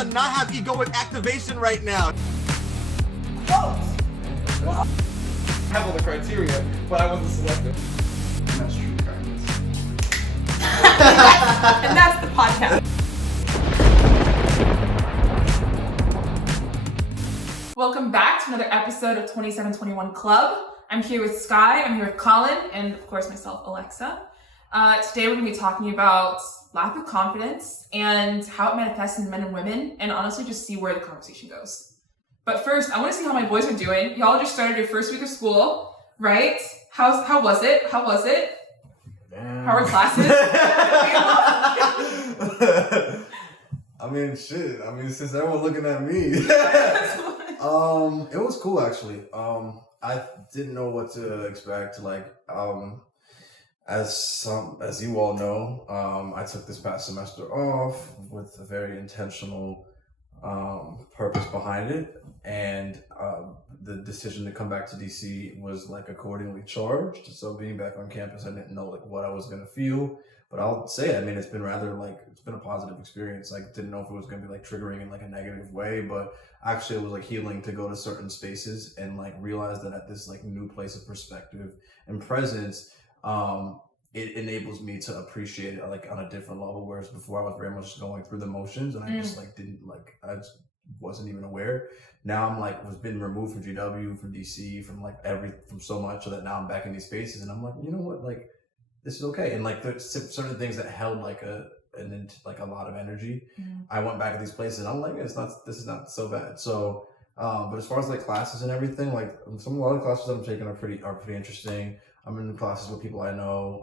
to not have egoic activation right now. I have all the criteria, but I wasn't selected. That's true kindness. And that's the podcast. Welcome back to another episode of 2721 Club. I'm here with Skye, I'm here with Collin, and of course myself, Alexa. Today we're going to be talking about lack of confidence and how it manifests in men and women, and honestly just see where the conversation goes. But first, I want to see how my boys are doing. Y'all just started your first week of school, right? How was it? Damn. How are classes? I mean, shit. I mean, since everyone looking at me. It was cool, actually. I didn't know what to expect. As you all know, I took this past semester off with a very intentional purpose behind it, and the decision to come back to DC was like accordingly charged. So being back on campus, I didn't know like what I was gonna feel, but I'll say, I mean, it's been a positive experience. Like, didn't know if it was gonna be like triggering in like a negative way, but actually it was like healing to go to certain spaces and like realize that at this like new place of perspective and presence, it enables me to appreciate it like on a different level, whereas before I was very much just going through the motions and I just like I just wasn't even aware. Now I'm like was been removed from GW, from DC, from so much, so that now I'm back in these spaces and I'm like, you know what, like this is okay. And like there's certain things that held like a lot of energy. I went back to these places and I'm like, this is not so bad. So but as far as like classes and everything, like a lot of classes I'm taking are pretty interesting. I'm in classes with people I know.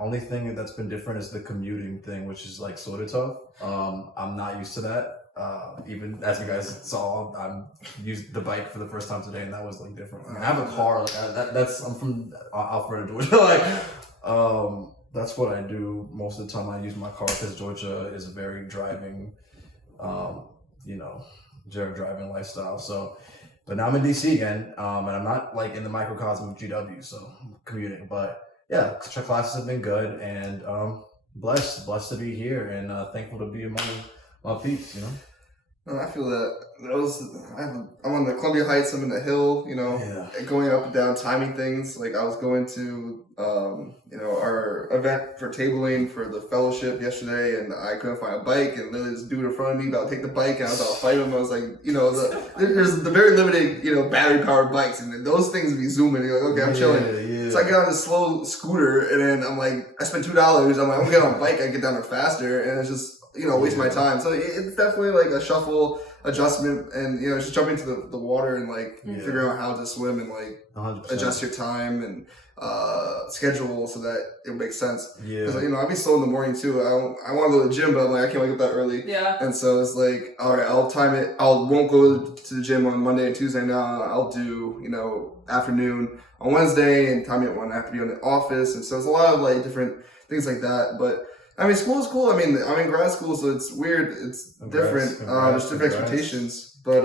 Only thing that's been different is the commuting thing, which is like sort of tough. I'm not used to that. Even as you guys saw, I'm used the bike for the first time today, and that was like different. I mean, I have a car. I'm from Alpharetta, Georgia. That's what I do most of the time. I use my car because Georgia is a very driving, driving lifestyle. So. But now I'm in DC again, and I'm not like in the microcosm of GW, so I'm commuting. But yeah, classes have been good, and blessed to be here, and thankful to be among my peeps, you know. I feel that I'm on the Columbia Heights. I'm in the hill, going up and down, timing things. Like I was going to, our event for tabling for the fellowship yesterday, and I couldn't find a bike, and literally this dude in front of me about to take the bike, and I was about to fight him. I was like, there's the very limited, battery powered bikes, and those things be zooming. You're like, okay, I'm chilling. Yeah. So I get on this slow scooter, and then I'm like, I spent $2. I'm like, I'm gonna get on a bike, I get down there faster, and it's just. Waste my time. So it's definitely like a shuffle adjustment, and just jump into the water and figure out how to swim and 100%. Adjust your time and schedule so that it makes sense. Yeah. Because I'll be slow in the morning too. I want to go to the gym, but I'm like I can't wake up that early. Yeah. And so it's like, all right, I'll time it. Won't go to the gym on Monday and Tuesday now. I'll do afternoon on Wednesday and time it when I have to be in the office. And so it's a lot of different things like that, but. I mean, school is cool. I mean, I'm in grad school, so it's weird. It's different. There's different expectations, but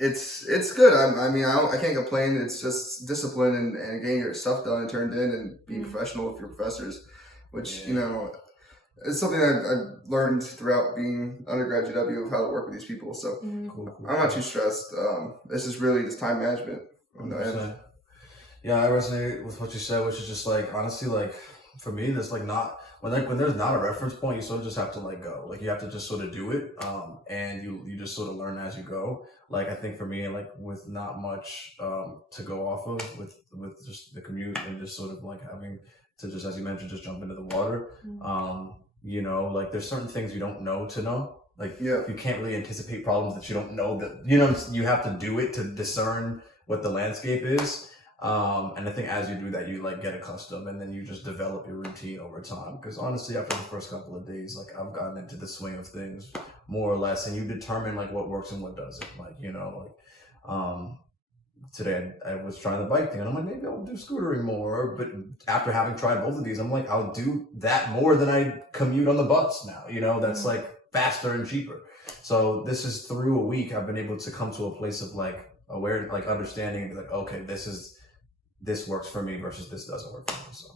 it's good. I can't complain. It's just discipline and getting your stuff done and turned in and being professional with your professors, which it's something I've learned throughout being undergrad GW of how to work with these people. So cool. I'm not too stressed. This is really just time management. Yeah, I resonate with what you said, which is just honestly, for me, there's not. When there's not a reference point, you sort of just have to go. You have to just sort of do it, and you just sort of learn as you go. I think for me, with not much to go off of, with just the commute and just sort of having to just, as you mentioned, just jump into the water. There's certain things you don't know to know. You can't really anticipate problems that you don't know that you have to do it to discern what the landscape is. And I think as you do that, you get accustomed, and then you just develop your routine over time. Because honestly, after the first couple of days, I've gotten into the swing of things more or less, and you determine what works and what doesn't. Today I was trying the bike thing, and I'm like, maybe I'll do scootering more. But after having tried both of these, I'm like, I'll do that more than I commute on the bus now. That's faster and cheaper. So this is through a week, I've been able to come to a place of aware, understanding, and be okay, this works for me versus this doesn't work for me. So,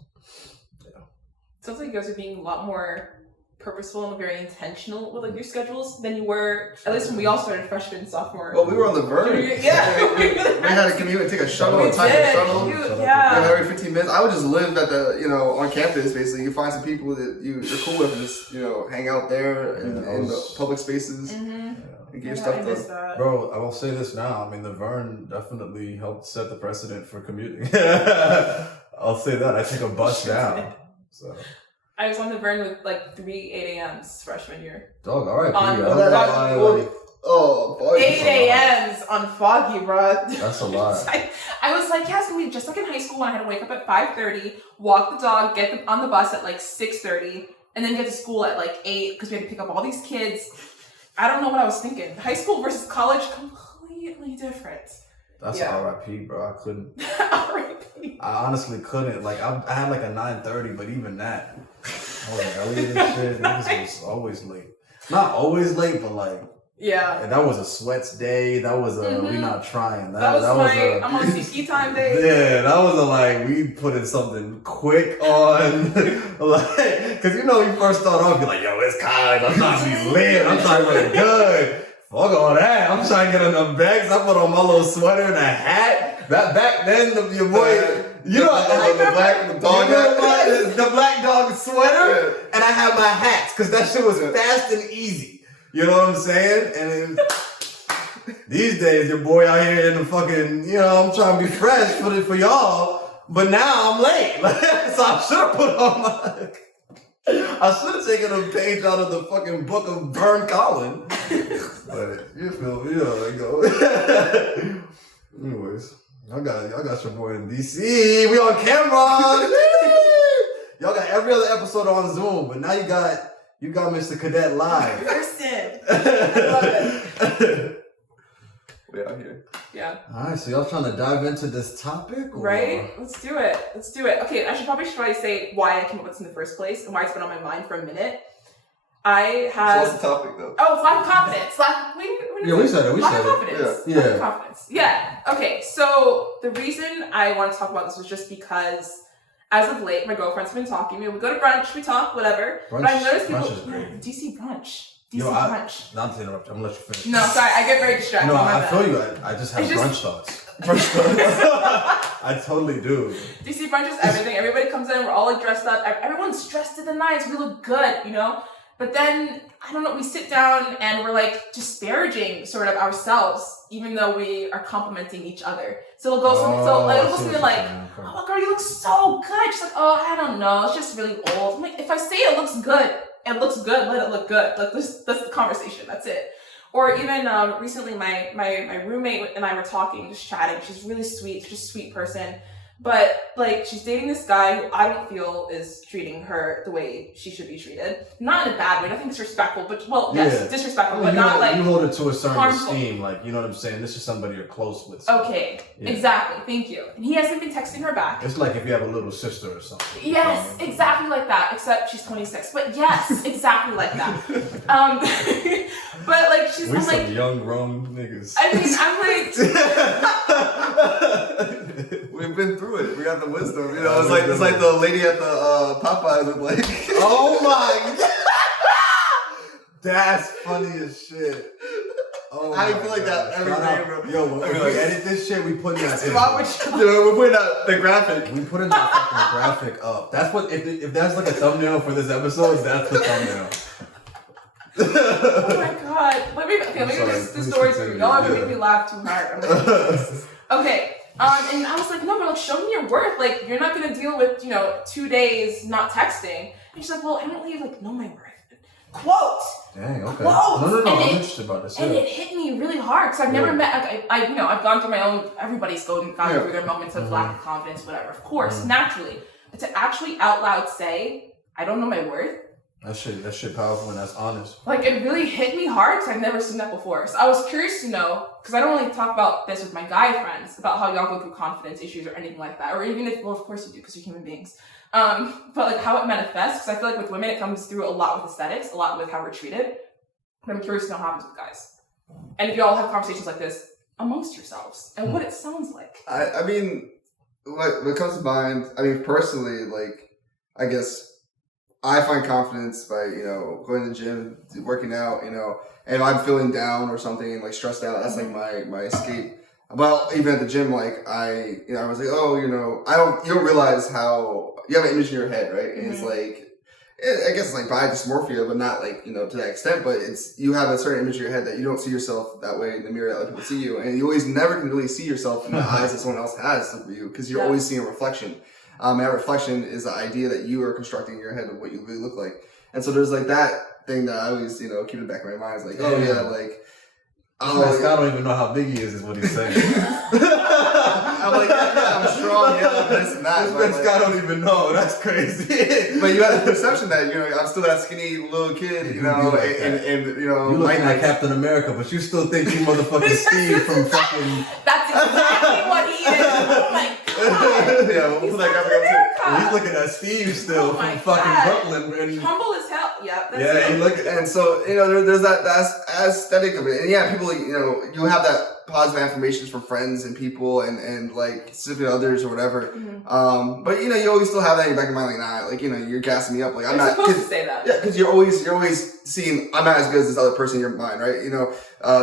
Sounds like you guys are being a lot more purposeful and very intentional with like your schedules than you were, at least when we all started freshman and sophomore. Well, we were on the verge. Yeah. we had to commute and take a shuttle and type a shuttle. Yeah. Every 15 minutes. I would just live at the, on campus basically. You find some people that you're cool with and just, hang out there in the public spaces. And get your stuff done. Bro, I will say this now. I mean, the Vern definitely helped set the precedent for commuting. I'll say that. I take a bus down. So. I was on the Vern with like 3 8 a.m.s freshman year. Dog, alright. 8 a.m.s on foggy, bro. That's a lot. I was like, yeah, it's gonna be just like in high school when I had to wake up at 5:30, walk the dog, get on the bus at like 6:30, and then get to school at like 8 because we had to pick up all these kids. I don't know what I was thinking. High school versus college, completely different. That's RIP, bro. I couldn't. RIP. I honestly couldn't. Like, I had like a 9:30, but even that, I was like early and shit. Niggas was always late. Not always late, but like. Yeah. And that was a sweats day. That was a we not trying. That was I'm on CC time day. Yeah, that was a like we put in something quick on, like, cause you first start off, you're like, yo, it's college. I'm trying to be lit. I'm trying to be good. Fuck all that. I'm trying to get on them bags. I put on my little sweater and a hat. That back then, your boy, the black dog sweater, and I had my hats, cause that shit was fast and easy. You know what I'm saying? And these days, your boy out here in the fucking, I'm trying to be fresh for y'all, but now I'm late. So I should have put on I should have taken a page out of the fucking book of Vern Collin. But you feel me? There you go. Anyways, y'all got your boy in DC. We on camera. Y'all got every other episode on Zoom, but now you got Mr. Cadet live. Person. I love it. We out here. Yeah. Alright, so y'all trying to dive into this topic? Or? Right? Let's do it. Okay, I should probably say why I came up with this in the first place and why it's been on my mind for a minute. I have. So what's the topic though? Oh, it's lack of confidence. We said it. Lack of confidence. Yeah. Lack of confidence. Yeah. Okay, so the reason I want to talk about this was just because as of late, my girlfriend's been talking. We go to brunch, we talk, whatever. Brunch, but I've noticed people. Brunch is great. DC brunch. Brunch. Not to interrupt you. I'm gonna let you finish. No, sorry. I get very distracted. No, I feel you. I just have brunch thoughts. I totally do. DC brunch is everything. Everybody comes in. We're all like dressed up. Everyone's dressed to the nines. We look good, But then, I don't know, we sit down and we're like disparaging sort of ourselves, even though we are complimenting each other. So it'll go something like, oh, girl, you look so good. She's like, oh, I don't know. It's just really old. I'm like, if I say it looks good, let it look good. Like, that's the conversation. That's it. Or even recently, my roommate and I were talking, just chatting. She's really sweet. She's just a sweet person. But, like, she's dating this guy who I don't feel is treating her the way she should be treated. Not in a bad way, nothing disrespectful, but, disrespectful, but not, like, you hold it to a certain harmful. esteem, like, you know what I'm saying? This is somebody you're close with. So. Okay, exactly, thank you. And he hasn't been texting her back. It's like if you have a little sister or something. Yes, exactly like that, except she's 26. But yes, exactly like that. But, like, I'm like... some young, grown niggas. I mean, I'm like... We've been through it. We got the wisdom. It's like the lady at the Popeyes with like. Oh my god. That's funny as shit. Oh I feel like that every day, bro. Yo, when we edit this shit, we put that. We're putting out the graphic. We put in that fucking graphic up. That's what if that's like a thumbnail for this episode, that's the thumbnail. Oh my god. Let me the stories for you. Y'all are gonna make me laugh too hard. Okay. And I was like, no, but like, show me your worth. Like, you're not gonna deal with, 2 days not texting. And she's like, well, I don't really know my worth. Quote. Dang. Okay. Quote. No. I'm interested about this. And it hit me really hard because I've never met. I've gone through my own. Everybody's gone through their moments of lack of confidence, whatever. Of course, naturally, but to actually out loud say, I don't know my worth. That shit powerful and that's honest. Like, it really hit me hard because I've never seen that before. So I was curious to know, because I don't really talk about this with my guy friends, about how y'all go through confidence issues or anything like that. Or even if, well, of course you do, because you're human beings. But like how it manifests, because I feel like with women it comes through a lot with aesthetics, a lot with how we're treated. But I'm curious to know what happens with guys. And if y'all have conversations like this amongst yourselves, and what it sounds like. I mean, like, when it comes to mind, I mean, personally, like, I guess, I find confidence by, going to the gym, working out, and if I'm feeling down or something, like stressed out, that's like my escape. But even at the gym, like I was like, you don't realize how you have an image in your head, right? And it's like, I guess it's like body dysmorphia, but not like, to that extent, but you have a certain image in your head that you don't see yourself that way in the mirror that other people see you. And you always never can really see yourself in the eyes that someone else has of you because you're always seeing a reflection. And that reflection is the idea that you are constructing in your head of what you really look like. And so there's like that thing that I always, keep in the back of my mind. It's like, Scott don't even know how big he is what he's saying. I'm like, I'm strong, this and that. Scott don't even know. That's crazy. But you have the perception that, I'm still that skinny little kid, You looking like Captain America, but you still think you motherfucking Steve from fucking... That's exactly what he is. Oh my god. We'll put that graphic up too. He's looking at Steve still from fucking Brooklyn. And humble as hell. Yep. And so, there's that aesthetic of it. And people, you have that positive affirmations from friends and people and like significant others or whatever. But you always still have that in your back of your mind, like, you're gassing me up. Like, I'm not supposed to say that. Yeah, because you're always seeing I'm not as good as this other person in your mind, right?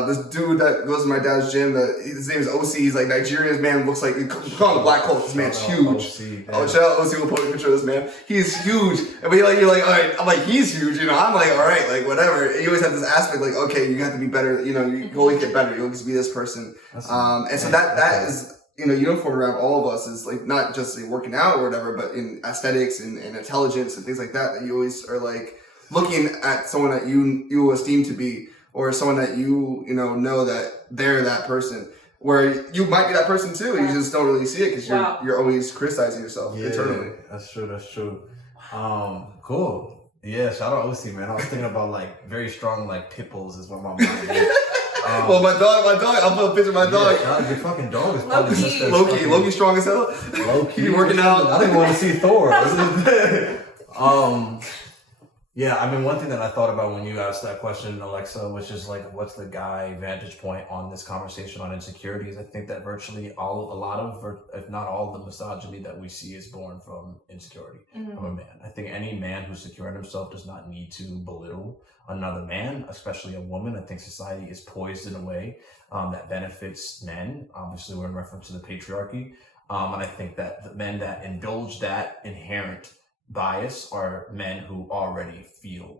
This dude that goes to my dad's gym, his name is OC. He's like Nigerian man, looks like we call him the Black Colt. This man's huge. Shout out OC. We'll put a picture of this man. He's huge. And you're like, all right. I'm like, he's huge. I'm like, all right, like whatever. And you always have this aspect, like, okay, you have to be better. You always get better. You always be this person. And so that is. Uniform around all of us is like not just like working out or whatever, but in aesthetics and intelligence and things like that you always are like looking at someone that you esteem to be, or someone that you know that they're that person, where you might be that person too. You just don't really see it because you're always criticizing yourself internally. That's true. Cool. Yeah, shout out OC, man. I was thinking about like very strong like pit bulls is what my mind is. Well, my dog, I'll put a picture of my dog. Your fucking dog is probably just as Loki strong as hell. Loki working out. I didn't want to see Thor. Yeah, I mean, one thing that I thought about when you asked that question, Alexa, was just like, what's the guy vantage point on this conversation on insecurities? I think that virtually a lot of, if not all, the misogyny that we see is born from insecurity of a man. I think any man who's secure in himself does not need to belittle another man, especially a woman. I think society is poised in a way that benefits men. Obviously, we're in reference to the patriarchy. And I think that the men that indulge that inherent bias are men who already feel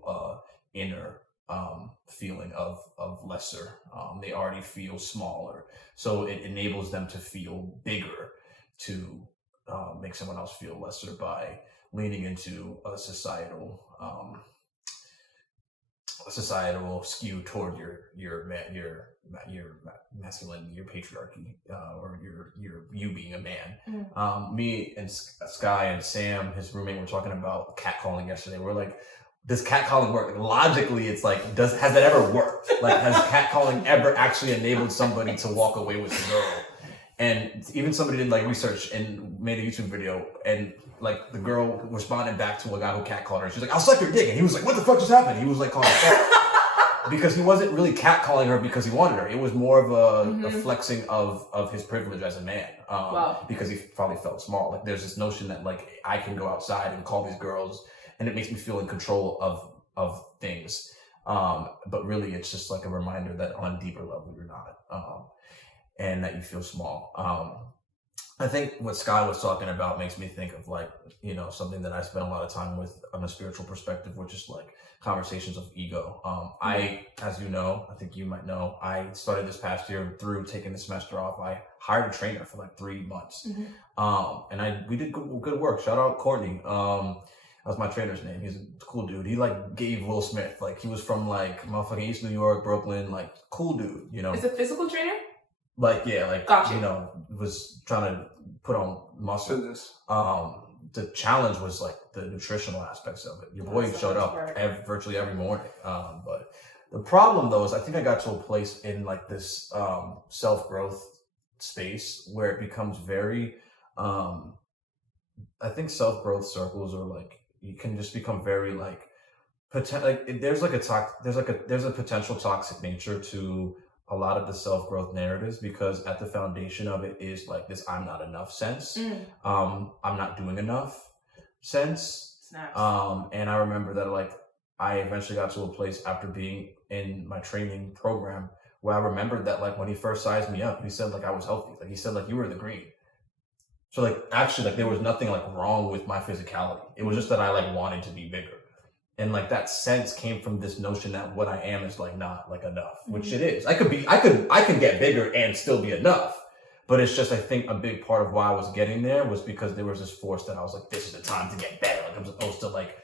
inner feeling of lesser. They already feel smaller. So it enables them to feel bigger, to make someone else feel lesser by leaning into a societal skew toward your masculine, your patriarchy, or you being a man. Me and Skye and Sam, his roommate, were talking about catcalling yesterday. We're like, does catcalling work? Like, logically, it's like, has that ever worked? Like, has catcalling ever actually enabled somebody to walk away with a girl? And even somebody did like research and made a YouTube video, and like the girl responded back to a guy who catcalled her. She's like, "I'll suck your dick," and he was like, "What the fuck just happened?" He was like, calling her because he wasn't really catcalling her because he wanted her. It was more of a flexing of his privilege as a man, because he probably felt small. Like there's this notion that like I can go outside and call these girls, and it makes me feel in control of things. But really, it's just like a reminder that on a deeper level you're not. And that you feel small. I think what Skye was talking about makes me think of like, something that I spend a lot of time with on a spiritual perspective, which is like conversations of ego. I, as you know, I think you might know, I started this past year through taking the semester off. I hired a trainer for like 3 months. And we did good work. Shout out Courtney. That was my trainer's name. He's a cool dude. He like gave Will Smith. Like he was from like motherfucking East New York, Brooklyn, like cool dude, Is it physical trainer? Gotcha. Was trying to put on muscle. The challenge was like the nutritional aspects of it. Your boy showed up virtually every morning. But the problem though is I think I got to a place in like this self-growth space where it becomes very, I think self-growth circles are like, you can just become very like, there's a potential toxic nature to a lot of the self-growth narratives, because at the foundation of it is like this I'm not enough sense. I'm not doing enough sense. Snaps. And I remember that like I eventually got to a place after being in my training program where I remembered that like when he first sized me up, he said like I was healthy. Like he said like you were in the green. So like actually like there was nothing like wrong with my physicality. It was just that I like wanted to be bigger. And like that sense came from this notion that what I am is like not like enough, which it is. I could get bigger and still be enough. But it's just, I think a big part of why I was getting there was because there was this force that I was like, this is the time to get better. Like I'm supposed to like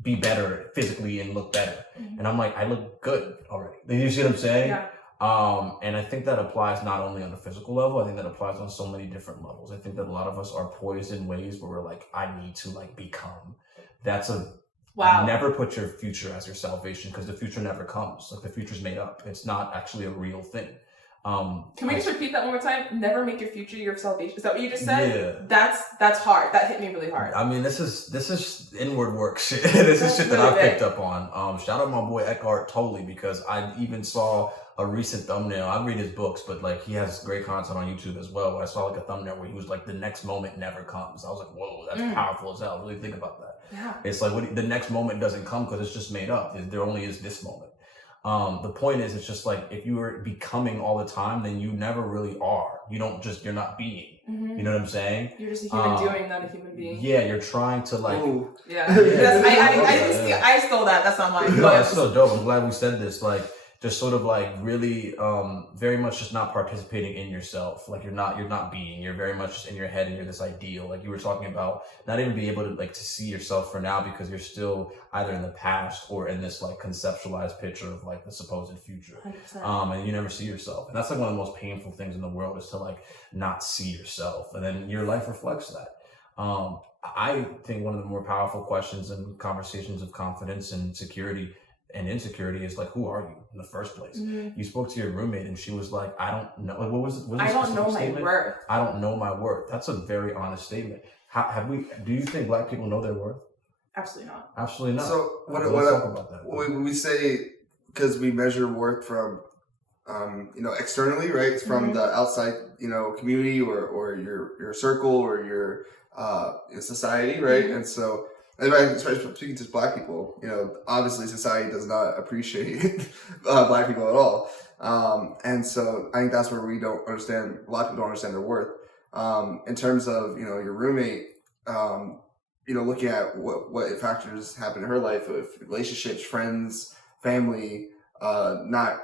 be better physically and look better. And I'm like, I look good already. You see what I'm saying? Yeah. And I think that applies not only on the physical level, I think that applies on so many different levels. I think that a lot of us are poised in ways where we're like, I need to like become. That's a Wow. Never put your future as your salvation because the future never comes. Like the future's made up. It's not actually a real thing. Can we just repeat that one more time? Never make your future your salvation. Is that what you just said? Yeah. That's hard. That hit me really hard. I mean, this is inward work shit. This is shit that I've picked up on. Shout out my boy Eckhart totally because I even saw a recent thumbnail. I read his books, but like he has great content on YouTube as well. I saw like a thumbnail where he was like, the next moment never comes. I was like, whoa, that's powerful as hell. Really think about that. Yeah. It's like the next moment doesn't come because it's just made up. There only is this moment. The point is, it's just like if you are becoming all the time, then you never really are. You're not being. You know what I'm saying? You're just a human doing, not a human being. Yeah, you're trying to like. Ooh. Yeah. I stole that. That's not mine. No, that's so dope. I'm glad we said this. Like, just sort of like really, very much just not participating in yourself. Like you're not being. You're very much just in your head, and you're this ideal. Like you were talking about, not even being able to like to see yourself for now because you're still either in the past or in this like conceptualized picture of like the supposed future. 100%. And you never see yourself. And that's like one of the most painful things in the world is to like not see yourself. And then your life reflects that. I think one of the more powerful questions and conversations of confidence and security and insecurity is like, who are you in the first place? You spoke to your roommate and she was like, I don't know. What was it? I don't know my worth. I don't know my worth. That's a very honest statement. Do you think Black people know their worth? Absolutely not. Absolutely not. So let's talk about that. We say, because we measure worth from, externally, right? It's from the outside, community or your circle or your society, right? And so, especially speaking to Black people, obviously society does not appreciate Black people at all. And so I think that's where a lot of people don't understand their worth. In terms of, your roommate, looking at what factors happen in her life with relationships, friends, family, not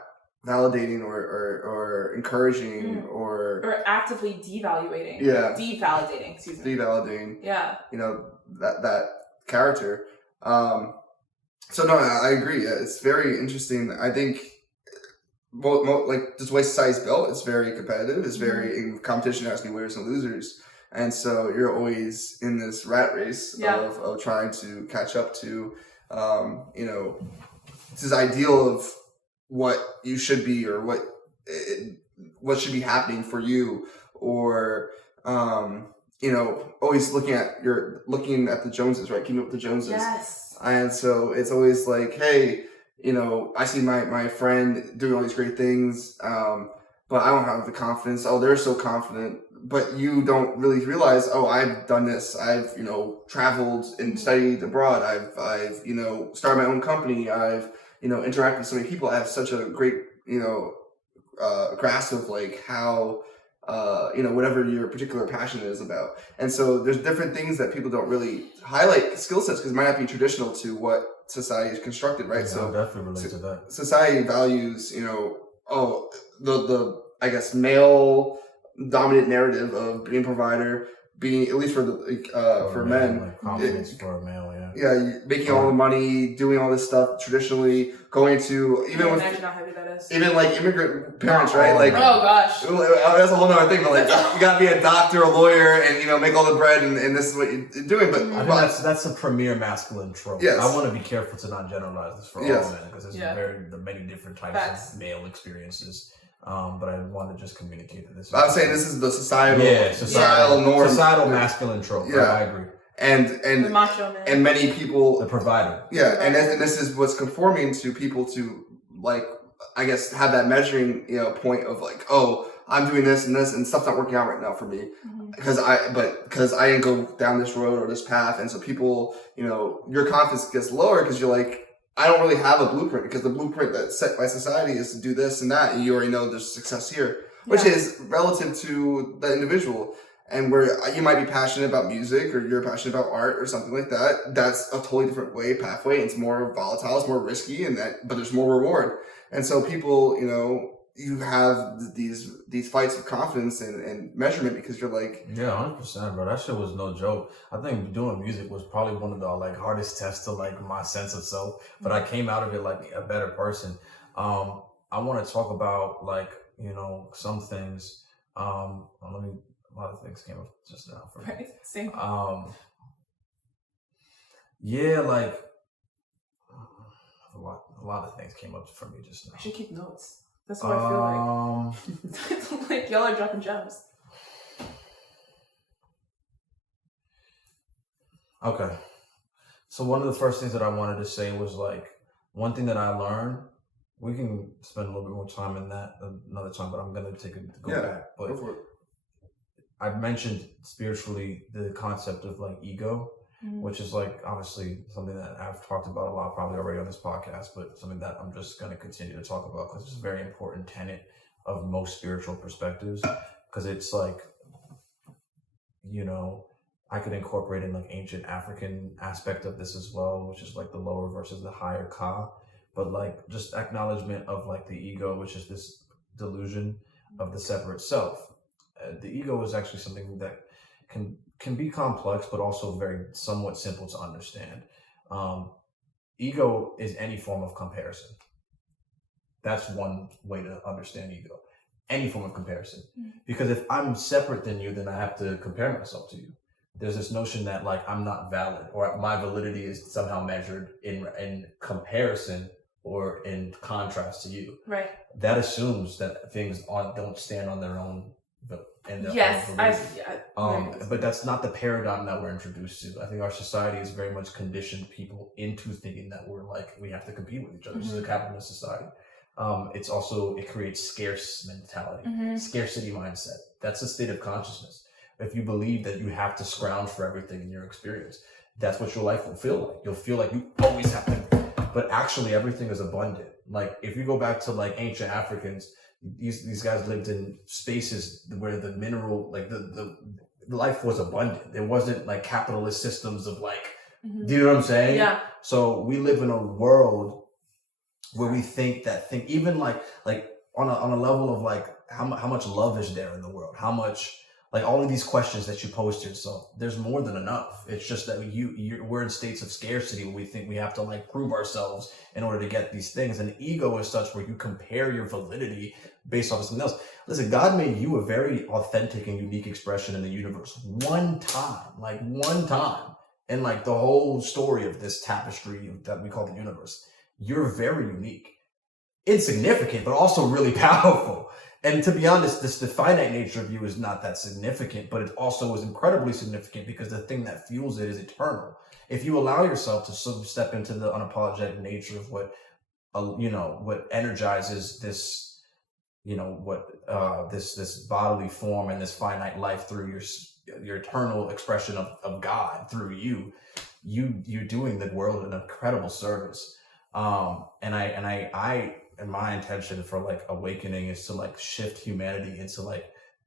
validating or encouraging or actively devaluating. Yeah. Devalidating, excuse me. Devalidating. Yeah. That character. So no, I agree. It's very interesting. I think like just the way society's built, it's very competitive. It's very in competition. There has to be winners and losers. And so you're always in this rat race of trying to catch up to, this ideal of what you should be or what should be happening for you, or always looking at the Joneses, right? Keeping up with the Joneses. Yes. And so it's always like, hey, I see my friend doing all these great things, but I don't have the confidence. Oh, they're so confident. But you don't really realize, oh, I've done this. I've, traveled and studied abroad. I've started my own company. I've, interacted with so many people. I have such a great, grasp of like how, whatever your particular passion is about. And so there's different things that people don't really highlight skill sets because it might not be traditional to what society is constructed, right? Yeah, so I definitely relate to that. Society values, the I guess male dominant narrative of being a provider, being at least for the for men, like confidence for a male, making all the money, doing all this stuff traditionally, going to imagine how heavy that is. Even like immigrant parents, right? Like, oh gosh, that's a whole nother thing. But like, you gotta be a doctor, a lawyer, and make all the bread, and this is what you're doing. But I think that's a premier masculine trope. Yes. I want to be careful to not generalize this for all men because there's the many different types of male experiences. But I wanted to just communicate that this. I'm saying this is the societal norm, societal masculine trope. Yeah, I agree. And the macho man. And many people, the provider. Yeah, and this is what's conforming to people to like, I guess, have that measuring point of like, oh, I'm doing this and stuff's not working out right now for me because I didn't go down this road or this path. And so people, your confidence gets lower because you're like, I don't really have a blueprint, because the blueprint that's set by society is to do this and that. And you already know there's success here, which is relative to the individual. And where you might be passionate about music, or you're passionate about art or something like that, that's a totally different pathway. It's more volatile, it's more risky, but there's more reward. And so people, you have these fights of confidence and measurement, because you're like, yeah, 100%, bro. That shit was no joke. I think doing music was probably one of the hardest tests to my sense of self. But I came out of it like a better person. I want to talk about some things. A lot of things came up just now for me. Right. Same. Yeah, a lot of things came up for me just now. I should keep notes. That's what I feel like. Y'all are dropping gems. Okay. So one of the first things that I wanted to say was one thing that I learned. We can spend a little bit more time in that another time, but I'm gonna go back. But go for it. I mentioned spiritually the concept of ego, which is obviously something that I've talked about a lot probably already on this podcast, but something that I'm just going to continue to talk about because it's a very important tenet of most spiritual perspectives, because it's I could incorporate in ancient African aspect of this as well, which is the lower versus the higher Ka, but just acknowledgement of the ego, which is this delusion of the separate self. The ego is actually something that can be complex, but also very somewhat simple to understand. Ego is any form of comparison. That's one way to understand ego. Any form of comparison. Because if I'm separate than you, then I have to compare myself to you. There's this notion that I'm not valid, or my validity is somehow measured in comparison or in contrast to you. Right. That assumes that things don't stand on their own. But that's not the paradigm that we're introduced to. I think our society has very much conditioned people into thinking that we have to compete with each other. This is a capitalist society. It creates scarce mentality, scarcity mindset. That's a state of consciousness. If you believe that you have to scrounge for everything in your experience, that's what your life will feel like. You'll feel like you always have to, but actually everything is abundant. If you go back to ancient Africans, these guys lived in spaces where the mineral, the life was abundant. There wasn't capitalist systems of do you know what I'm saying? Yeah. So we live in a world where we think even on a level of how much love is there in the world, how much all of these questions that you pose to yourself, there's more than enough. It's just that we're in states of scarcity where we think we have to prove ourselves in order to get these things. And ego is such where you compare your validity based off of something else. Listen, God made you a very authentic and unique expression in the universe. One time. And the whole story of this tapestry that we call the universe. You're very unique. Insignificant, but also really powerful. And to be honest, the finite nature of you is not that significant, but it also is incredibly significant because the thing that fuels it is eternal. If you allow yourself to sort of step into the unapologetic nature of what energizes this, this bodily form and this finite life through your eternal expression of God through you're doing the world an incredible service. And my intention for awakening is to shift humanity into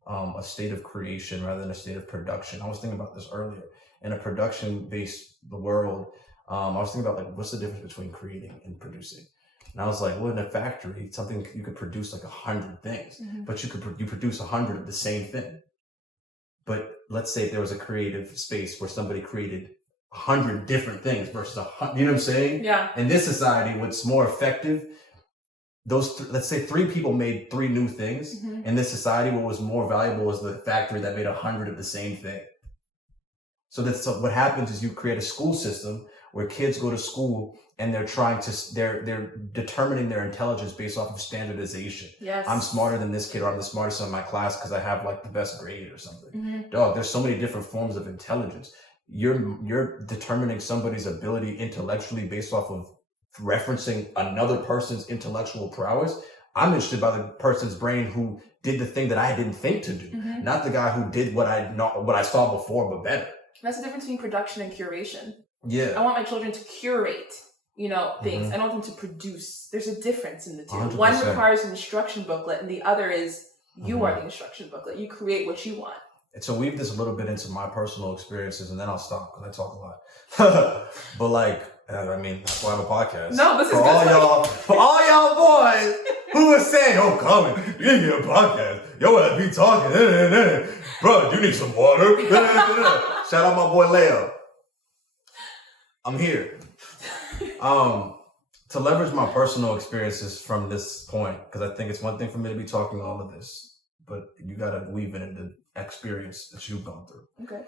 a state of creation rather than a state of production. I was thinking about this earlier. In a production-based world, I was thinking about what's the difference between creating and producing. And I was in a factory, something you could produce 100 things, but you produce 100 of the same thing. But let's say there was a creative space where somebody created 100 different things versus 100. You know what I'm saying? Yeah. In this society, what's more effective? Let's say 3 people made 3 new things. In this society, what was more valuable was the factory that made 100 of the same thing. So what happens is you create a school system where kids go to school and they're determining their intelligence based off of standardization. Yes. I'm smarter than this kid, or I'm the smartest in my class because I have the best grade or something. Dog, there's so many different forms of intelligence. You're determining somebody's ability intellectually based off of referencing another person's intellectual prowess. I'm interested by the person's brain who did the thing that I didn't think to do, not the guy who did what I saw before, but better. That's the difference between production and curation. Yeah. I want my children to curate, things. I don't want them to produce. There's a difference in the two. 100%. One requires an instruction booklet, and the other is you are the instruction booklet. You create what you want. And so weave this a little bit into my personal experiences, and then I'll stop because I talk a lot. But like, I mean, that's why I have a podcast. No, this is for all y'all boys who are saying, "Oh, Collin, you need a podcast. Yo, I be talking, bro. You need some water." Shout out my boy Leo. I'm here. To leverage my personal experiences from this point, because I think it's one thing for me to be talking all of this, but you gotta weave it into experience that you've gone through. Okay.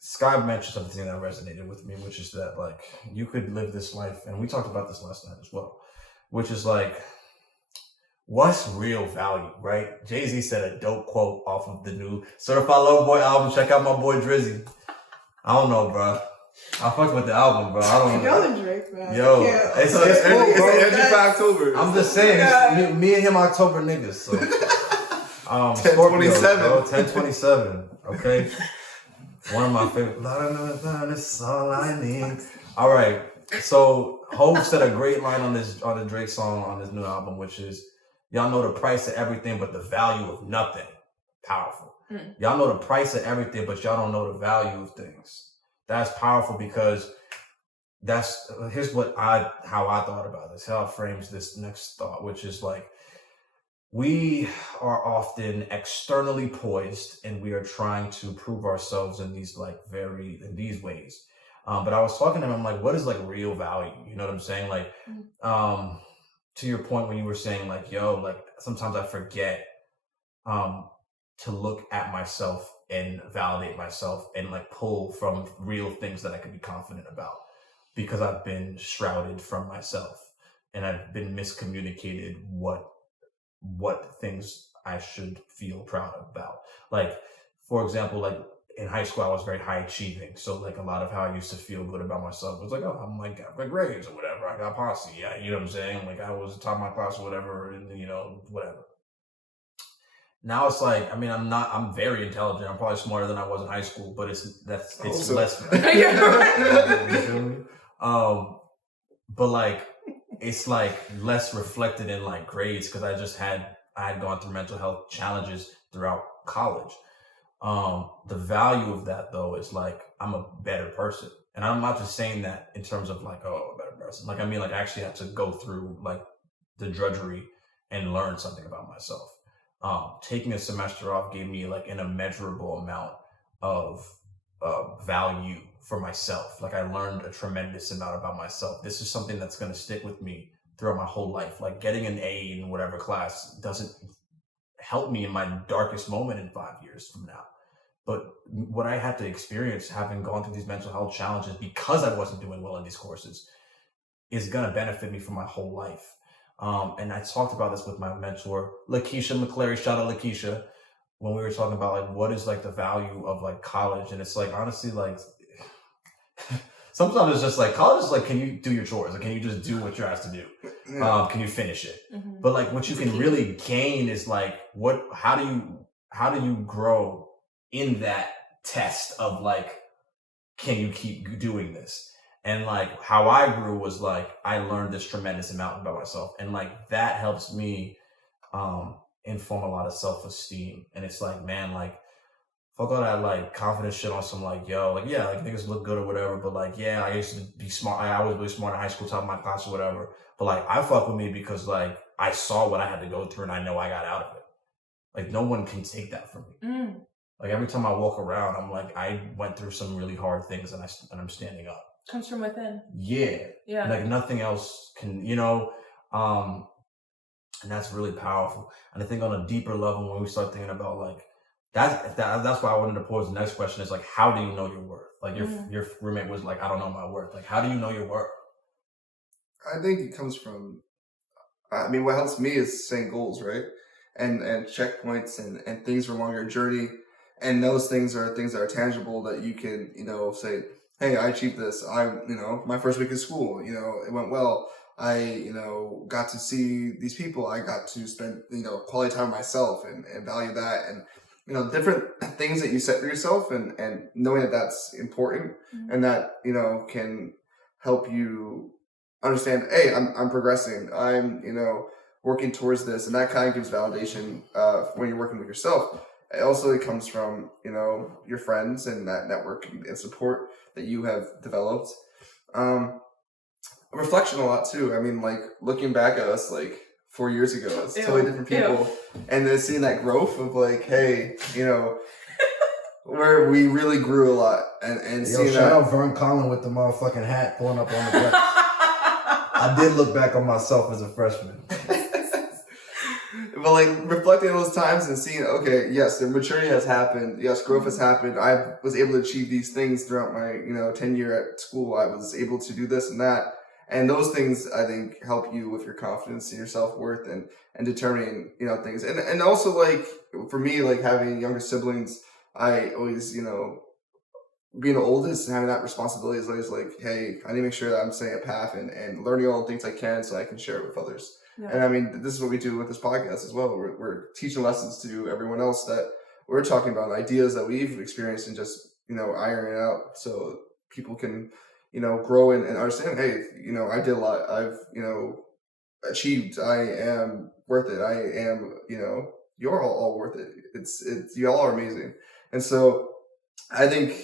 Skye mentioned something that resonated with me, which is that like you could live this life, and we talked about this last night as well, which is like, what's real value, right? Jay-Z said a dope quote off of the new Certified Lover Boy album. Check out my boy Drizzy. I don't know, bro. I fucked with the album, bro. I don't know. Y'all the Drake, man. Yo, It's energy for October. I'm just saying, it's me and him October niggas. So, 10/27. 10/27. Okay, one of my favorite. That's all I need. All right. So Hov said a great line on the Drake song on this new album, which is, "Y'all know the price of everything, but the value of nothing." Powerful. Y'all know the price of everything, but y'all don't know the value of things. That's powerful because here's how I thought about this, how it frames this next thought, which is like, we are often externally poised and we are trying to prove ourselves in these ways. But I was talking to him, I'm like, what is like real value? You know what I'm saying? Like, to your point when you were saying like, yo, like sometimes I forget to look at myself and validate myself and like pull from real things that I could be confident about, because I've been shrouded from myself and I've been miscommunicated what things I should feel proud about. Like, for example, like in high school, I was very high achieving. So like a lot of how I used to feel good about myself was like, oh, I'm like, got good grades or whatever. I got posse. Yeah, you know what I'm saying? Like I was the top of my class or whatever, and whatever. Now it's like, I mean, I'm very intelligent. I'm probably smarter than I was in high school, but it's less. But like, it's like less reflected in like grades, because I had gone through mental health challenges throughout college. The value of that though is like, I'm a better person. And I'm not just saying that in terms of like, oh, a better person. Like, I mean, like I actually had to go through like the drudgery and learn something about myself. Taking a semester off gave me like an immeasurable amount of value for myself. Like I learned a tremendous amount about myself. This is something that's going to stick with me throughout my whole life. Like getting an A in whatever class doesn't help me in my darkest moment in 5 years from now. But what I had to experience having gone through these mental health challenges because I wasn't doing well in these courses is going to benefit me for my whole life. And I talked about this with my mentor, Lakeisha McClary, shout out Lakeisha, when we were talking about like, what is like the value of like college? And it's like, honestly, like sometimes it's just like, college is like, can you do your chores? Like, can you just do what you're asked to do? Can you finish it? But like what you can really gain is like, how do you grow in that test of like, can you keep doing this? And like how I grew was like, I learned this tremendous amount about myself. And like, that helps me inform a lot of self-esteem. And it's like, man, like, fuck all that like confidence shit on some like, yo, like, yeah, like niggas look good or whatever. But like, yeah, I used to be smart. I was really smart in high school, top of my class or whatever. But like, I fuck with me because like, I saw what I had to go through and I know I got out of it. Like, no one can take that from me. Like every time I walk around, I'm like, I went through some really hard things and I'm standing up. Comes from within. Yeah. Like nothing else can, and that's really powerful. And I think on a deeper level, when we start thinking about like, that's why I wanted to pose the next question is like, how do you know your worth? Like your roommate was like, I don't know my worth. Like, how do you know your worth? I think it comes from, I mean, what helps me is setting goals, right? And checkpoints and things along your journey. And those things are things that are tangible that you can, say, hey, I achieved this. My first week of school, it went well. I got to see these people. I got to spend quality time with myself and value that, and different things that you set for yourself, and knowing that that's important, and that can help you understand, hey, I'm progressing, I'm working towards this, and that kind of gives validation when you're working with yourself. It comes from your friends and that network and support that you have developed. Reflection a lot too. I mean, like looking back at us like 4 years ago, it's totally different people, and then seeing that growth of like, hey, where we really grew a lot, and seeing shout that. out Vern Collin with the motherfucking hat pulling up on the bench. I did look back on myself as a freshman. But like reflecting on those times and seeing, okay, yes, the maturity has happened. Yes, growth has happened. I was able to achieve these things throughout my tenure at school. I was able to do this and that. And those things, I think, help you with your confidence and your self-worth and determining, things. And also, like, for me, like, having younger siblings, I always, being the oldest and having that responsibility is always like, hey, I need to make sure that I'm staying a path and learning all the things I can so I can share it with others. Yeah. And I mean, this is what we do with this podcast as well. We're teaching lessons to everyone else that we're talking about, ideas that we've experienced, and just, ironing it out so people can grow and understand, hey, I did a lot. I've, achieved. I am worth it. I am, you're all worth it. It's y'all are amazing. And so I think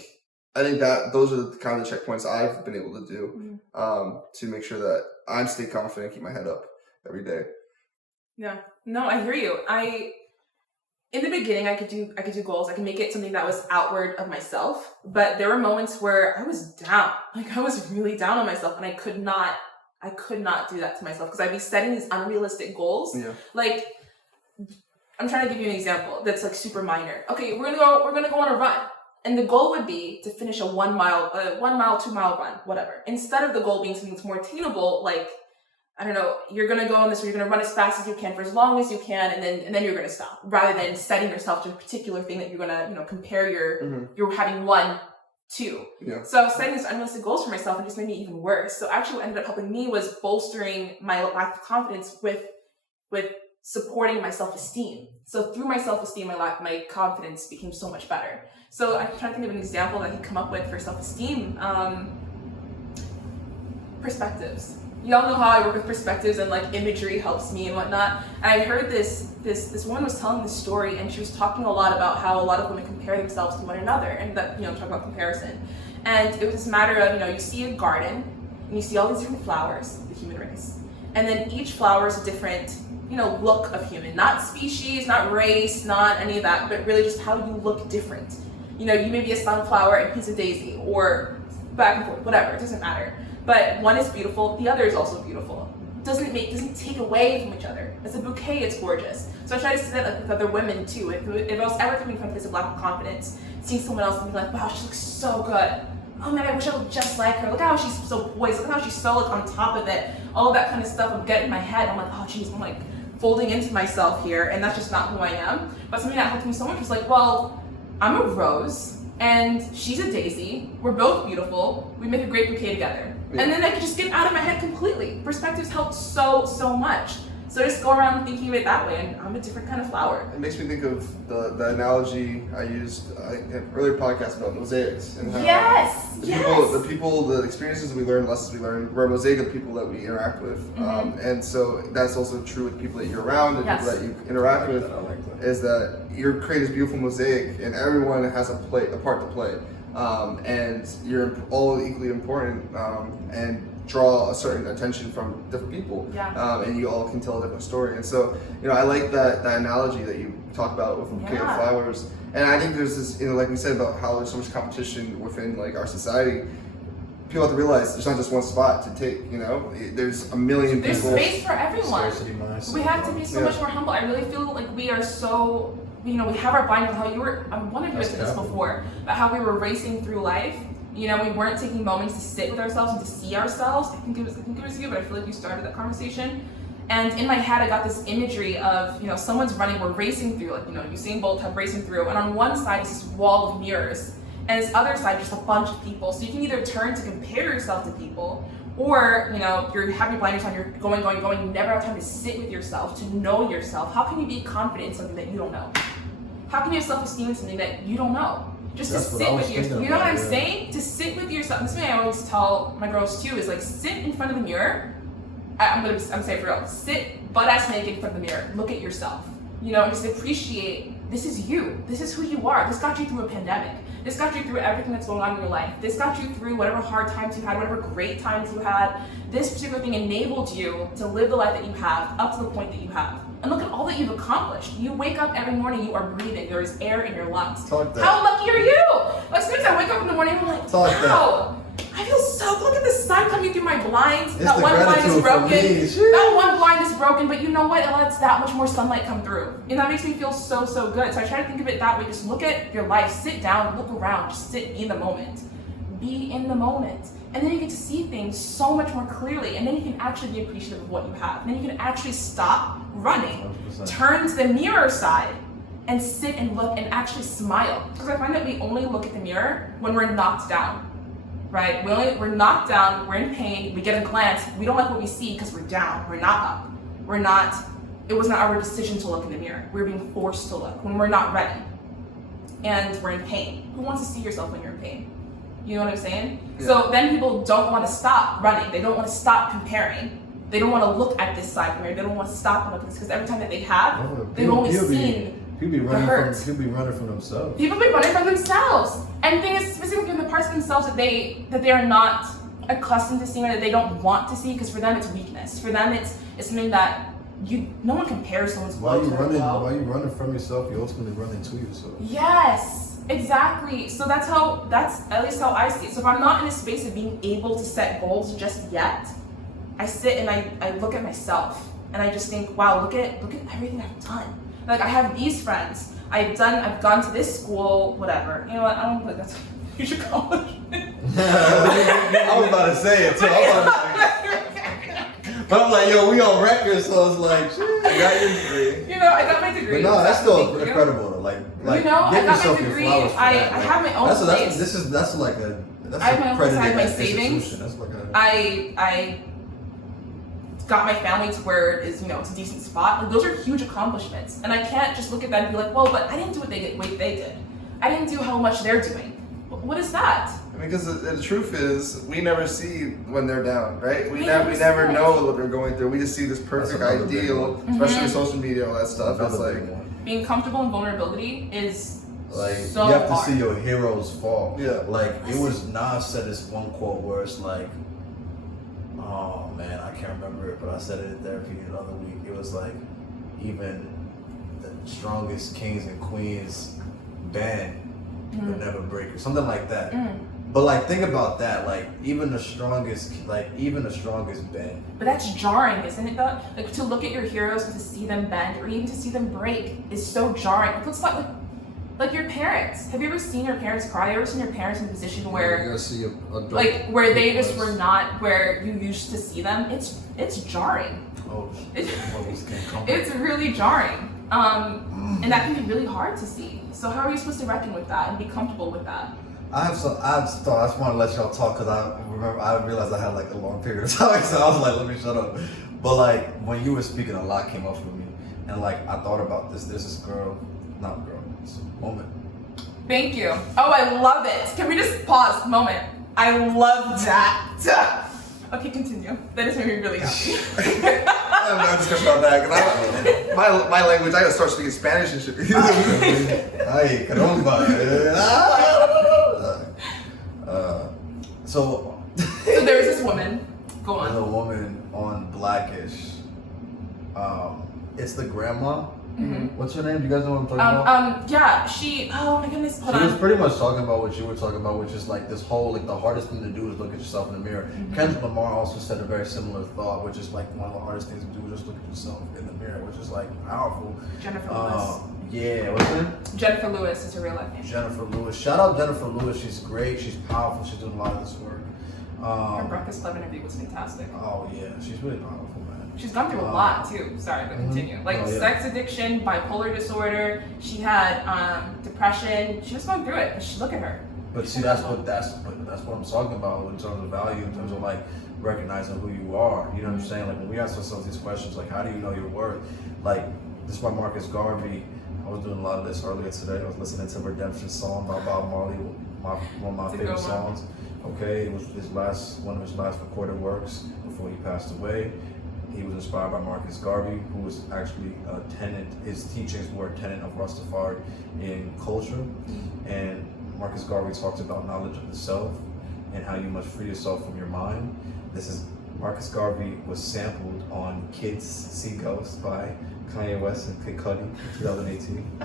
that those are the kind of the checkpoints I've been able to do, to make sure that I stay confident, keep my head up every day. Yeah. No, I hear you. In the beginning, I could do goals. I could make it something that was outward of myself, but there were moments where I was down. Like I was really down on myself, and I could not do that to myself because I'd be setting these unrealistic goals. Yeah. Like I'm trying to give you an example that's like super minor. Okay, we're gonna go on a run, and the goal would be to finish a 1 mile, 2 mile run, whatever. Instead of the goal being something that's more attainable, like I don't know, you're going to go on this, you're going to run as fast as you can for as long as you can, and then you're going to stop, rather than setting yourself to a particular thing that you're going to, compare you're having won to. Yeah. So I was setting these unrealistic goals for myself, and it just made me even worse. So actually what ended up helping me was bolstering my lack of confidence with supporting my self-esteem. So through my self-esteem, my confidence became so much better. So I'm trying to think of an example that I could come up with for self-esteem. Perspectives. Y'all know how I work with perspectives, and like imagery helps me and whatnot. And I heard this woman was telling this story, and she was talking a lot about how a lot of women compare themselves to one another, and that talk about comparison. And it was this matter of you see a garden and you see all these different flowers, the human race, and then each flower is a different look of human, not species, not race, not any of that, but really just how you look different. You may be a sunflower and he's a daisy, or back and forth, whatever, it doesn't matter. But one is beautiful, the other is also beautiful. Doesn't take away from each other. As a bouquet, it's gorgeous. So I try to see that with other women too. If I was ever coming from a place of lack of confidence, seeing someone else and be like, wow, she looks so good. Oh man, I wish I looked just like her. Look how she's so poised. Look how she's so like on top of it. All of that kind of stuff I'm getting in my head. I'm like, oh geez, I'm like folding into myself here, and that's just not who I am. But something that helped me so much was like, well, I'm a rose and she's a daisy. We're both beautiful. We make a great bouquet together. Yeah. And then I could just get out of my head completely. Perspectives help so much. So just go around thinking of it that way, and I'm a different kind of flower. It makes me think of the analogy I used in an earlier podcast about mosaics. And how the experiences we learn, lessons we learn, we're a mosaic of the people that we interact with. And so that's also true with people that you're around and people that you interact with, is that you're creating this beautiful mosaic, and everyone has a part to play. And you're all equally important, and draw a certain attention from different people, and you all can tell a different story. And so, I like that analogy that you talk about with bouquet of flowers. And I think there's this, like we said, about how there's so much competition within like our society. People have to realize there's not just one spot to take. There's a million people. There's space for everyone. We have to be so much more humble. I really feel like we are so. We have our blinders. How you were, one of you said this before, about how we were racing through life. We weren't taking moments to sit with ourselves and to see ourselves. I think it was you, but I feel like you started that conversation. And in my head, I got this imagery of, someone's running, we're racing through, like, Usain Bolt type racing through, and on one side is this wall of mirrors, and this other side just a bunch of people. So you can either turn to compare yourself to people, Or, you know, you're having your blinders on, you're going, you never have time to sit with yourself, to know yourself. How can you be confident in something that you don't know? How can you have self-esteem in something that you don't know? Just to sit with yourself. You know what I'm saying? To sit with yourself. This is what I always tell my girls too, is like sit in front of the mirror. I'm saying for real. Sit butt-ass naked in front of the mirror. Look at yourself. You know, and just appreciate, this is you. This is who you are. This got you through a pandemic. This got you through everything that's going on in your life. This got you through whatever hard times you had, whatever great times you had. This particular thing enabled you to live the life that you have up to the point that you have. And look at all that you've accomplished. You wake up every morning, you are breathing. There is air in your lungs. Talk that. How lucky are you? Like sometimes I wake up in the morning and I'm like, Talk wow. I feel so, look at the sun coming through my blinds. It's That the one blind is gratitude for broken. me. That one blind is broken, but you know what? It lets that much more sunlight come through. And that makes me feel so, so good. So I try to think of it that way. Just look at your life, sit down, look around, just sit in the moment. Be in the moment. And then you get to see things so much more clearly. And then you can actually be appreciative of what you have. And then you can actually stop running, 100%. turn to the mirror side, and sit and look and actually smile. Because I find that we only look at the mirror when we're knocked down. Right? We're knocked down, we're in pain, we get a glance, we don't like what we see because we're down, we're not up. It was not our decision to look in the mirror. We're being forced to look when we're not ready. And we're in pain. Who wants to see yourself when you're in pain? You know what I'm saying? Yeah. So then people don't want to stop running. They don't want to stop comparing. They don't want to look at this side of the mirror. They don't want to stop and look at this because every time that they have, they've only seen People be running from themselves. People be running from themselves. And the thing is, specifically the parts of themselves that they are not accustomed to seeing or that they don't want to see, because for them it's weakness. For them it's something that no one compares someone's While low to their low. While you running from yourself, you ultimately run into yourself. Yes, exactly. So that's at least how I see it. So if I'm not in a space of being able to set goals just yet, I sit and I look at myself and I just think, wow, look at everything I've done. Like, I have these friends. I've gone to this school, whatever. You know what? I don't think that's a huge accomplishment. I was about to say it too. But I'm like, yo, we on record, so it's like, I got your degree. You know, I got my degree. But no, that's still incredible though. Like, you know, I got my your degree. flowers for I that. Like, have my own place. That's like a I have my own place. I have my accredited savings. institution. That's like a. I got my family to where it's a decent spot. Like, those are huge accomplishments, and I can't just look at that and be like, well, but I didn't do what they did. I didn't do how much they're doing. What is that? Because the truth is, we never see when they're down, right? We never know what they're going through. We just see this perfect ideal, especially with social media, all that stuff. It's like being comfortable in vulnerability is like so you have hard. to see your heroes fall. Yeah. Like it was Nas said this one quote where it's like, oh man, I can't remember it, but I said it in therapy the other week. It was like, even the strongest kings and queens band would never break, or something like that. But like, think about that. Like, even the strongest band. But that's jarring, isn't it? Though, like, to look at your heroes and to see them bend, or even to see them break, is so jarring. Like, let's start with, like, your parents. Have you ever seen your parents cry? Have you ever seen your parents in a position where, you gotta see like, where they just were not where you used to see them? It's jarring. Oh, It's really jarring. And that can be really hard to see. So how are you supposed to reckon with that and be comfortable with that? I just want to let y'all talk because I realized I had like a long period of time, so I was like, let me shut up. But like, when you were speaking, a lot came up for me, and like, I thought about this. There's this woman. Thank you. Oh, I love it. Can we just pause? Moment. I love that. Okay, continue. That just made me really happy. I have no discussion about that, because my language, I gotta start speaking Spanish and shit. Ay, caramba. So there was this woman. Go on. There's a woman on Blackish. It's the grandma. What's her name? Do you guys know what I'm talking about? Yeah, she. Oh my goodness. Hold on. She was pretty much talking about what you were talking about, which is like this whole, like, the hardest thing to do is look at yourself in the mirror. Kendrick Lamar also said a very similar thought, which is like one of the hardest things to do is just look at yourself in the mirror, which is like powerful. Jennifer Lewis. Yeah, what's her name? Jennifer Lewis is her real life name. Jennifer Lewis. Shout out Jennifer Lewis. She's great. She's powerful. She's doing a lot of this work. Her Breakfast Club interview was fantastic. Oh yeah, she's really powerful, man. She's gone through a lot too. Sorry, but continue. Like sex addiction, bipolar disorder. She had depression. She was going through it. But look at her. But see, that's what I'm talking about in terms of value, in terms of like recognizing who you are. You know what I'm saying? Like when we ask ourselves these questions, like how do you know your worth? Like this is by Marcus Garvey. I was doing a lot of this earlier today. I was listening to Redemption Song by Bob Marley, one of my favorite songs. Okay, it was one of his last recorded works before he passed away. He was inspired by Marcus Garvey, who was actually a tenant. His teachings were a tenet of Rastafari in culture. And Marcus Garvey talks about knowledge of the self and how you must free yourself from your mind. Marcus Garvey was sampled on Kids See Ghosts by Kanye West and Kid Cudi in 2018.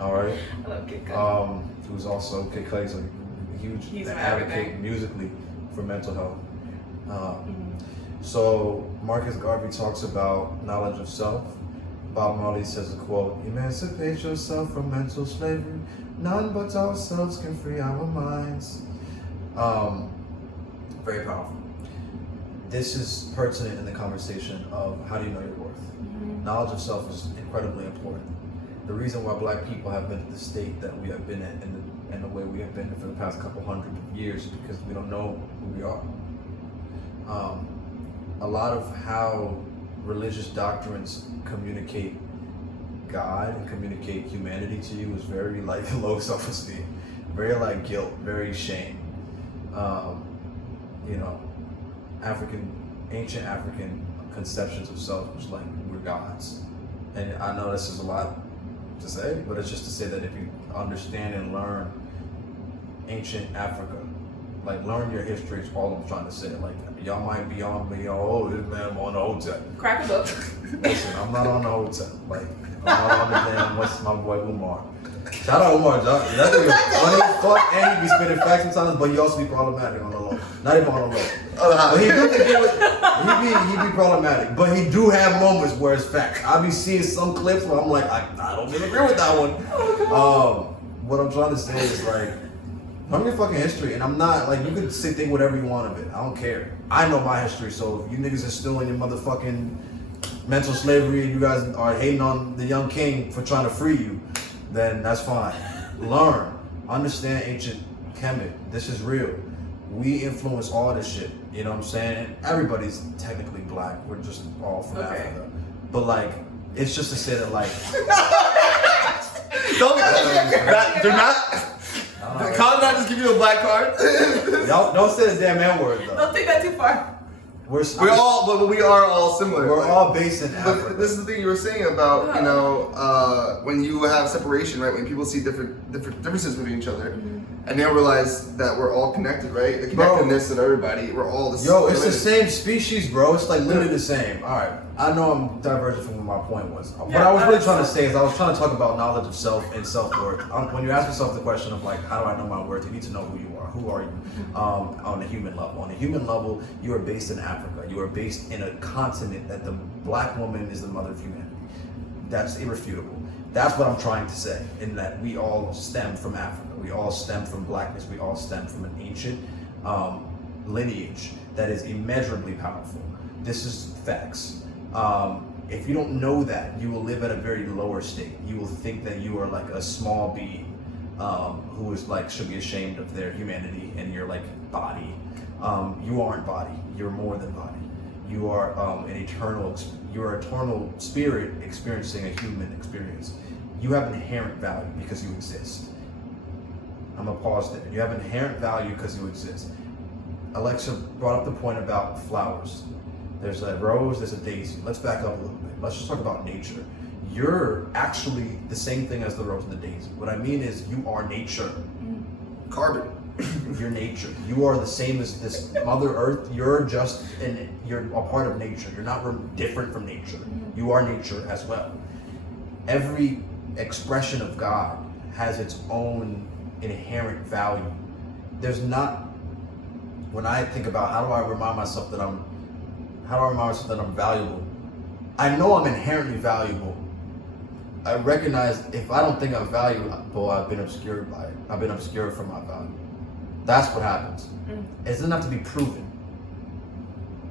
All right. I love Kid Cudi. Who's also Kid Cudi's a huge advocate musically for mental health. So Marcus Garvey talks about knowledge of self. Bob Marley says a quote: "Emancipate yourself from mental slavery. None but ourselves can free our minds." Very powerful. This is pertinent in the conversation of how do you know your worth. Knowledge of self is incredibly important. The reason why Black people have been in the state that we have been in the way we have been for the past couple hundred of years is because we don't know who we are. A lot of how religious doctrines communicate God and communicate humanity to you is very like low self-esteem, very like guilt, very shame. You know, ancient African conceptions of self was like we're gods. And I know this is a lot to say, but it's just to say that if you understand and learn ancient Africa, like learn your history is all I'm trying to say. Like y'all might be on me, oh this man on the hotel. Crack a book. Listen, I'm not on the hotel. Like I'm not on the damn what's my boy Umar. Shout out Umar, that nigga funny fuck and he be spitting facts sometimes, but he also be problematic on the low. Not even on the low. But he do he be problematic. But he do have moments where it's facts. I be seeing some clips where I'm like, I don't even agree with that one. What I'm trying to say is like, learn your fucking history, and I'm not like you can say think whatever you want of it. I don't care. I know my history, so if you niggas are still in your motherfucking mental slavery and you guys are hating on the young king for trying to free you, then that's fine. Learn, understand ancient Kemet. This is real. We influence all this shit. You know what I'm saying? And everybody's technically Black. We're just all from Africa. But like, it's just to say that like, do not. Collin not just give you a black card. Y'all don't say the damn N word though. Don't take that too far. We are all similar. We're all based in Africa. But this is the thing you were saying about, you know, when you have separation, right? When people see different differences between each other, and they don't realize that we're all connected, right? The connectedness of everybody, we're all the same. Yo, it's the same species, bro. It's like literally the same. All right, I know I'm diverging from what my point was. What I was really trying to say is I was trying to talk about knowledge of self and self-worth. When you ask yourself the question of like, how do I know my worth? You need to know who you are. Who are you? On a human level. On a human level, you are based in Africa. You are based in a continent that the Black woman is the mother of humanity. That's irrefutable. That's what I'm trying to say, in that we all stem from Africa. We all stem from Blackness. We all stem from an ancient lineage that is immeasurably powerful. This is facts. If you don't know that, you will live at a very lower state. You will think that you are like a small being who is like should be ashamed of their humanity and your like body. You aren't body. You're more than body. You are you're an eternal spirit experiencing a human experience. You have inherent value because you exist. I'm gonna pause there. You have inherent value because you exist. Alexa brought up the point about flowers. There's a rose, there's a daisy. Let's back up a little bit. Let's just talk about nature. You're actually the same thing as the rose and the daisy. What I mean is you are nature. Carbon. You're nature. You are the same as this Mother Earth. You're a part of nature. You're not different from nature. You are nature as well. Every expression of God has its own inherent value. There's not, when I think about how do I remind myself that I'm valuable, I know I'm inherently valuable. I recognize if I don't think I'm valuable, I've been obscured by it. I've been obscured from my value. That's what happens. It doesn't have to be proven.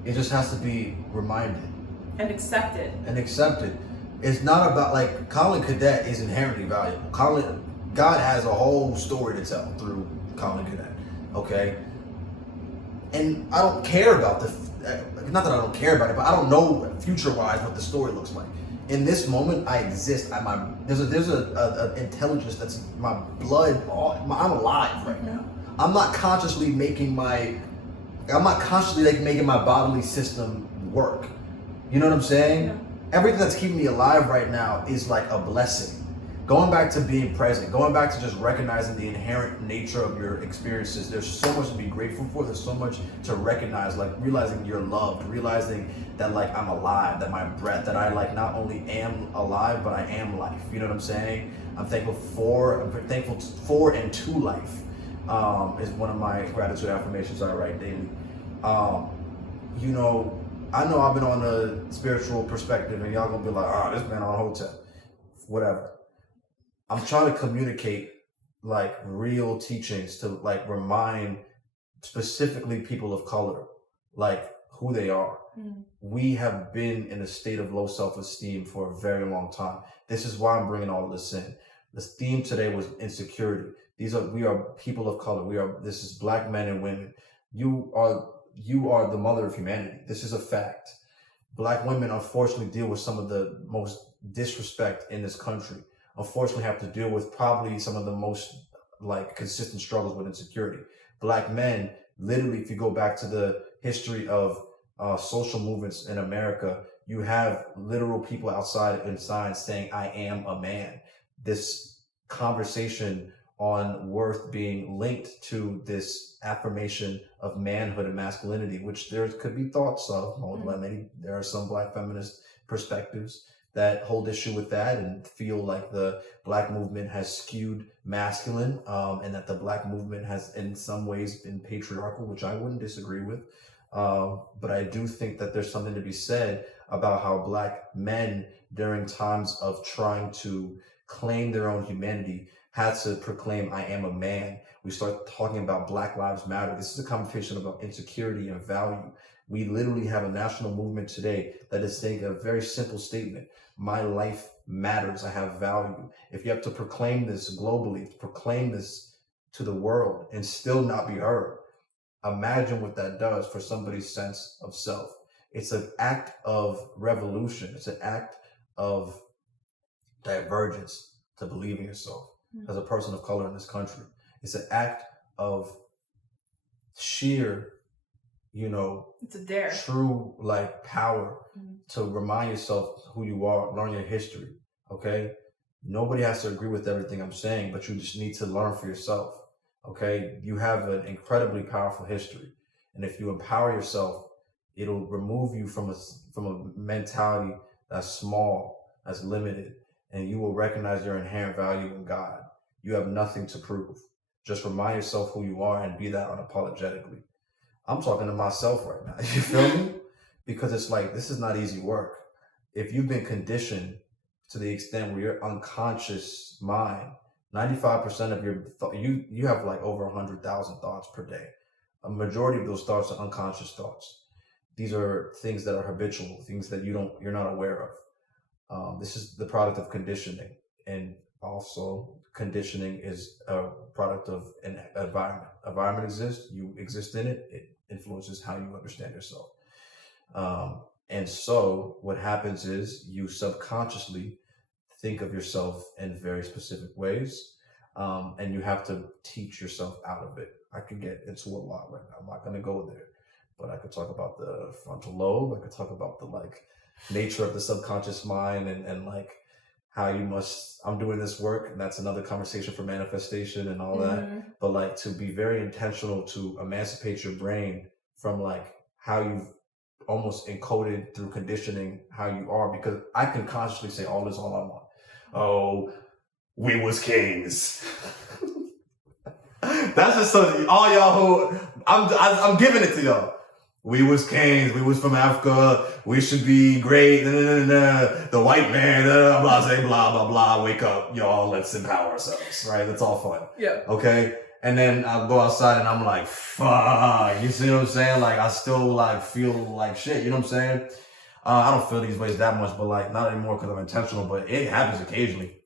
It just has to be reminded. And accepted. It's not about like Collin Cadet is inherently valuable. God has a whole story to tell through Collin Cadet. Okay? And I don't care about not that I don't care about it, but I don't know future-wise what the story looks like. In this moment, I exist. There's a intelligence that's my blood. I'm alive right now. I'm not consciously making my bodily system work. You know what I'm saying? Yeah. Everything that's keeping me alive right now is like a blessing. Going back to being present, going back to just recognizing the inherent nature of your experiences. There's so much to be grateful for. There's so much to recognize, like realizing you're loved, realizing that like I'm alive, that my breath, that I like not only am alive, but I am life. You know what I'm saying? I'm thankful for and to life. Is one of my gratitude affirmations I write daily. You know, I know I've been on a spiritual perspective and y'all gonna be like, this man on hotel, whatever. I'm trying to communicate like real teachings to like remind specifically people of color, like who they are. We have been in a state of low self-esteem for a very long time. This is why I'm bringing all of this in. The theme today was insecurity. We are people of color. This is Black men and women. You are the mother of humanity. This is a fact. Black women unfortunately deal with some of the most disrespect in this country. Unfortunately have to deal with probably some of the most like consistent struggles with insecurity. Black men, literally, if you go back to the history of social movements in America, you have literal people outside and signs saying, I am a man. This conversation on worth being linked to this affirmation of manhood and masculinity, which there could be thoughts of. There are some Black feminist perspectives that hold issue with that and feel like the Black movement has skewed masculine, and that the Black movement has in some ways been patriarchal, which I wouldn't disagree with. But I do think that there's something to be said about how Black men during times of trying to claim their own humanity had to proclaim, I am a man. We start talking about Black Lives Matter. This is a conversation about insecurity and value. We literally have a national movement today that is saying a very simple statement. My life matters. I have value. If you have to proclaim this globally, proclaim this to the world and still not be heard, imagine what that does for somebody's sense of self. It's an act of revolution. It's an act of divergence to believe in yourself as a person of color in this country. It's an act of sheer, it's a dare. True like power to remind yourself who you are, learn your history. Okay. Nobody has to agree with everything I'm saying, but you just need to learn for yourself. Okay. You have an incredibly powerful history. And if you empower yourself, it'll remove you from a mentality that's small, that's limited, and you will recognize your inherent value in God. You have nothing to prove. Just remind yourself who you are and be that unapologetically. I'm talking to myself right now. You feel me? Because it's like, this is not easy work. If you've been conditioned to the extent where your unconscious mind, 95% of your you have like over 100,000 thoughts per day. A majority of those thoughts are unconscious thoughts. These are things that are habitual, things that you're not aware of. This is the product of conditioning, and also conditioning is a product of an environment. Environment exists, you exist in it, it influences how you understand yourself. And so what happens is you subconsciously think of yourself in very specific ways, and you have to teach yourself out of it. I could get into a lot right now. I'm not going to go there, but I could talk about the frontal lobe. I could talk about the like nature of the subconscious mind and like how I'm doing this work, and that's another conversation for manifestation and all that. But like to be very intentional to emancipate your brain from like how you've almost encoded through conditioning how you are, because I can consciously say all I want. Oh, we was kings. That's just so all y'all who I'm giving it to y'all. We was kings. We was from Africa. We should be great. The white man, blah, say blah, blah, blah. Wake up, y'all. Let's empower ourselves. Right? That's all fun. Yeah. Okay. And then I'll go outside and I'm like, fuck. You see what I'm saying? Like I still like feel like shit. You know what I'm saying? I don't feel these ways that much, but like not anymore because I'm intentional. But it happens occasionally.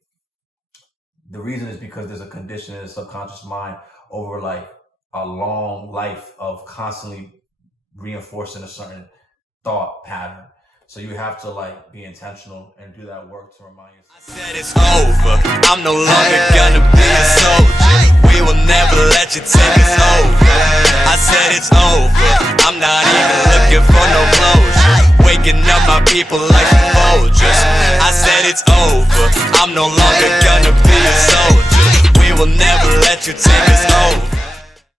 The reason is because there's a condition in the subconscious mind over like a long life of constantly reinforcing a certain thought pattern. So you have to like be intentional and do that work to remind yourself. I said it's over. I'm no longer gonna be a soldier. We will never let you take us over. I said it's over. I'm not even looking for no closure. Waking up my people like Folgers. I said it's over. I'm no longer gonna be a soldier. We will never let you take us